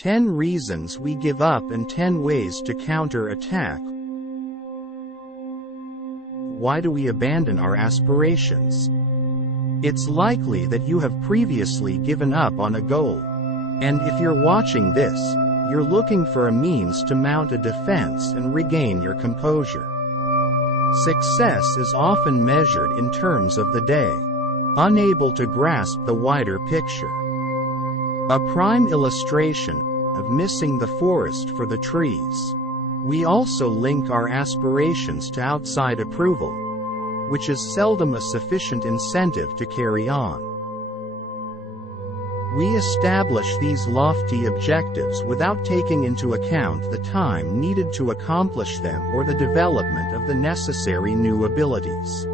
10 reasons we give up and 10 ways to counter-attack. Why do we abandon our aspirations? It's likely that you have previously given up on a goal. And if you're watching this, you're looking for a means to mount a defense and regain your composure. Success is often measured in terms of the day, unable to grasp the wider picture. A prime illustration of missing the forest for the trees. We also link our aspirations to outside approval, which is seldom a sufficient incentive to carry on. We establish these lofty objectives without taking into account the time needed to accomplish them or the development of the necessary new abilities.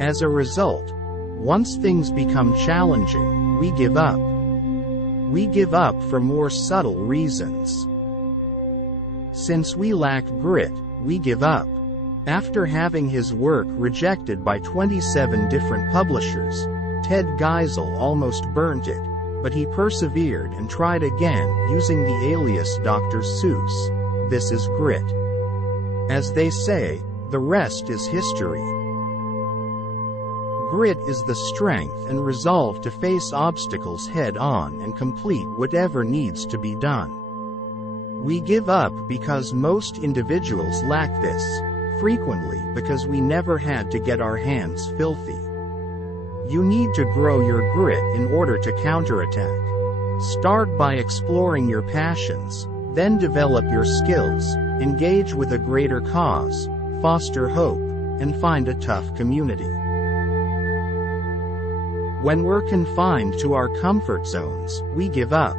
As a result, once things become challenging, we give up. We give up for more subtle reasons. Since we lack grit, we give up. After having his work rejected by 27 different publishers, Ted Geisel almost burnt it, but he persevered and tried again using the alias Dr. Seuss. This is grit. As they say, the rest is history. Grit is the strength and resolve to face obstacles head-on and complete whatever needs to be done. We give up because most individuals lack this, frequently because we never had to get our hands filthy. You need to grow your grit in order to counterattack. Start by exploring your passions, then develop your skills, engage with a greater cause, foster hope, and find a tough community. When we're confined to our comfort zones, we give up.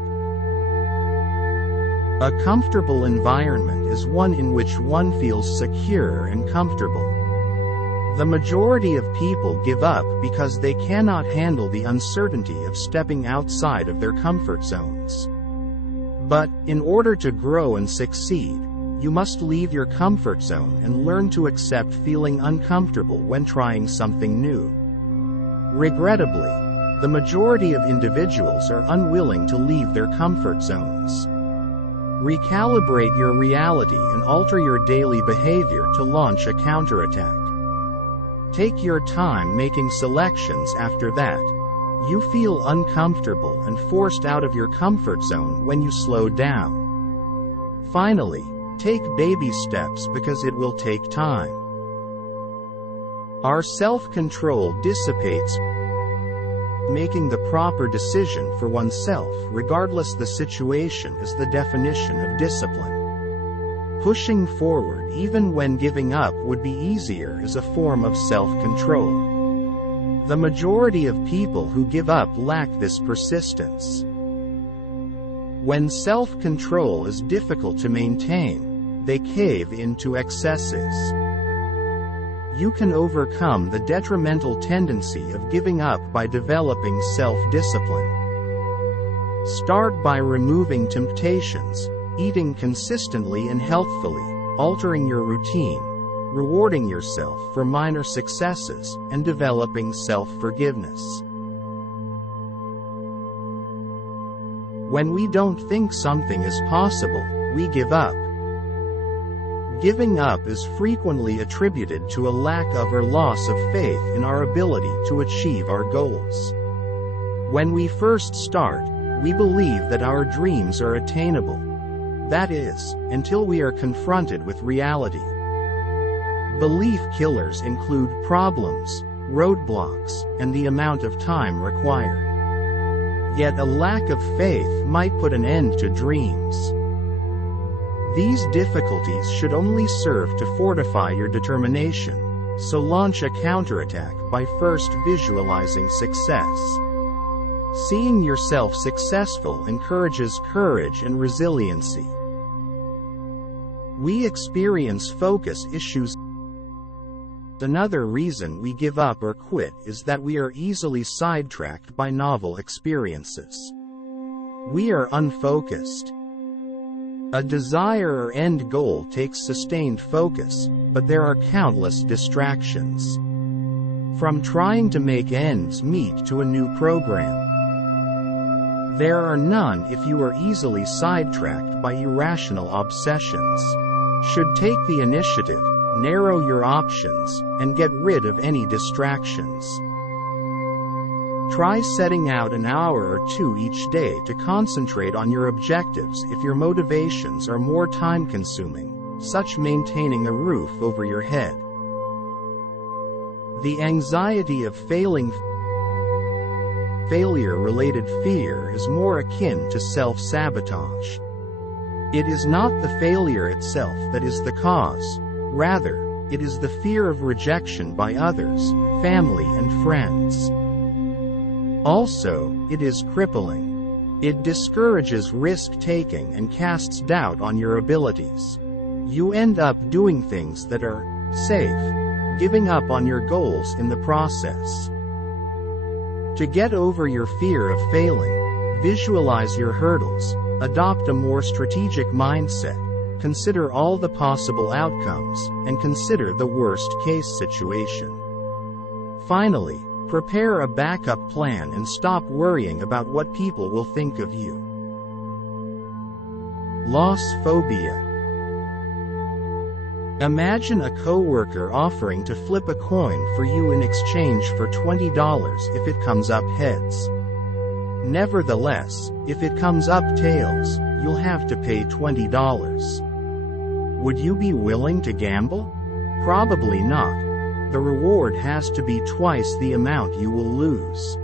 A comfortable environment is one in which one feels secure and comfortable. The majority of people give up because they cannot handle the uncertainty of stepping outside of their comfort zones. But, in order to grow and succeed, you must leave your comfort zone and learn to accept feeling uncomfortable when trying something new. Regrettably, the majority of individuals are unwilling to leave their comfort zones. Recalibrate your reality and alter your daily behavior to launch a counterattack. Take your time making selections after that. You feel uncomfortable and forced out of your comfort zone when you slow down. Finally, take baby steps because it will take time. Our self-control dissipates. Making the proper decision for oneself regardless the situation is the definition of discipline. Pushing forward even when giving up would be easier is a form of self-control. The majority of people who give up lack this persistence. When self-control is difficult to maintain, they cave into excesses. You can overcome the detrimental tendency of giving up by developing self-discipline. Start by removing temptations, eating consistently and healthfully, altering your routine, rewarding yourself for minor successes, and developing self-forgiveness. When we don't think something is possible, we give up. Giving up is frequently attributed to a lack of or loss of faith in our ability to achieve our goals. When we first start, we believe that our dreams are attainable. That is, until we are confronted with reality. Belief killers include problems, roadblocks, and the amount of time required. Yet a lack of faith might put an end to dreams. These difficulties should only serve to fortify your determination, so launch a counterattack by first visualizing success. Seeing yourself successful encourages courage and resiliency. We experience focus issues. Another reason we give up or quit is that we are easily sidetracked by novel experiences. We are unfocused. A desire or end goal takes sustained focus, but there are countless distractions. From trying to make ends meet to a new program. There are none if you are easily sidetracked by irrational obsessions. Should take the initiative, narrow your options, and get rid of any distractions. Try setting out an hour or two each day to concentrate on your objectives if your motivations are more time-consuming, such maintaining a roof over your head. The anxiety of failure-related fear is more akin to self-sabotage. It is not the failure itself that is the cause, rather, it is the fear of rejection by others, family and friends. Also, it is crippling. It discourages risk-taking and casts doubt on your abilities. You end up doing things that are safe, giving up on your goals in the process. To get over your fear of failing, visualize your hurdles, adopt a more strategic mindset, consider all the possible outcomes, and consider the worst-case situation. Finally, prepare a backup plan and stop worrying about what people will think of you. Loss phobia. Imagine a coworker offering to flip a coin for you in exchange for $20 if it comes up heads. Nevertheless, if it comes up tails, you'll have to pay $20. Would you be willing to gamble? Probably not. The reward has to be twice the amount you will lose.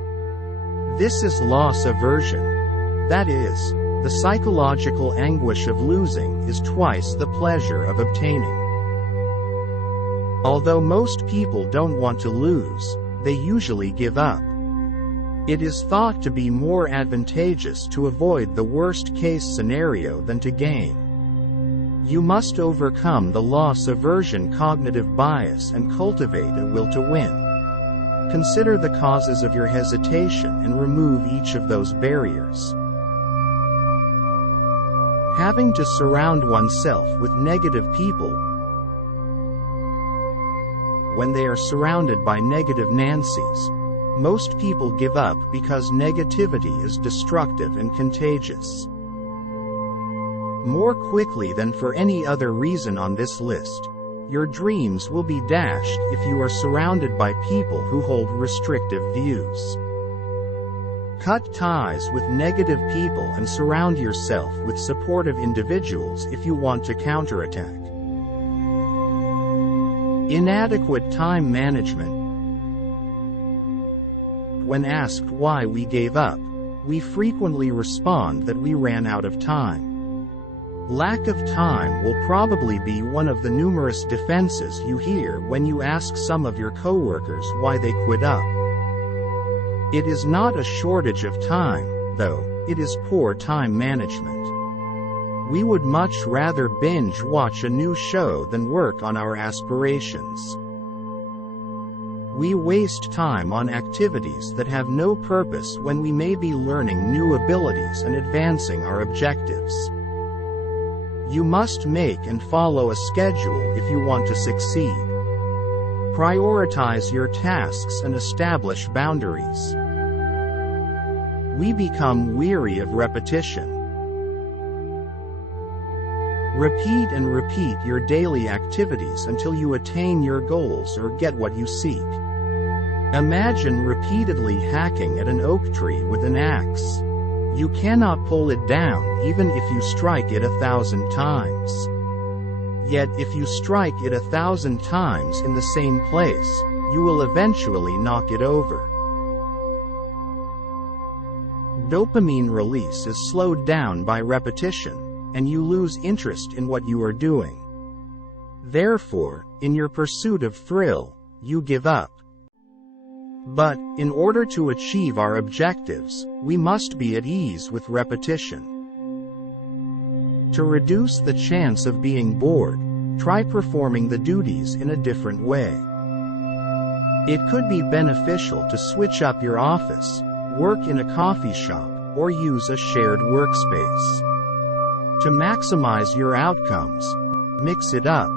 This is loss aversion. That is, the psychological anguish of losing is twice the pleasure of obtaining. Although most people don't want to lose, they usually give up. It is thought to be more advantageous to avoid the worst-case scenario than to gain. You must overcome the loss aversion cognitive bias and cultivate a will to win. Consider the causes of your hesitation and remove each of those barriers. Having to surround oneself with negative people. When they are surrounded by negative Nancys, most people give up because negativity is destructive and contagious. More quickly than for any other reason on this list, your dreams will be dashed if you are surrounded by people who hold restrictive views. Cut ties with negative people and surround yourself with supportive individuals if you want to counterattack. Inadequate time management. When asked why we gave up, we frequently respond that we ran out of time. Lack of time will probably be one of the numerous defenses you hear when you ask some of your coworkers why they quit up. It is not a shortage of time, though, it is poor time management. We would much rather binge watch a new show than work on our aspirations. We waste time on activities that have no purpose when we may be learning new abilities and advancing our objectives. You must make and follow a schedule if you want to succeed. Prioritize your tasks and establish boundaries. We become weary of repetition. Repeat and repeat your daily activities until you attain your goals or get what you seek. Imagine repeatedly hacking at an oak tree with an axe. You cannot pull it down even if you strike it 1,000 times. Yet if you strike it 1,000 times in the same place, you will eventually knock it over. Dopamine release is slowed down by repetition, and you lose interest in what you are doing. Therefore, in your pursuit of thrill, you give up. But, in order to achieve our objectives, we must be at ease with repetition. To reduce the chance of being bored, try performing the duties in a different way. It could be beneficial to switch up your office, work in a coffee shop, or use a shared workspace. To maximize your outcomes, mix it up.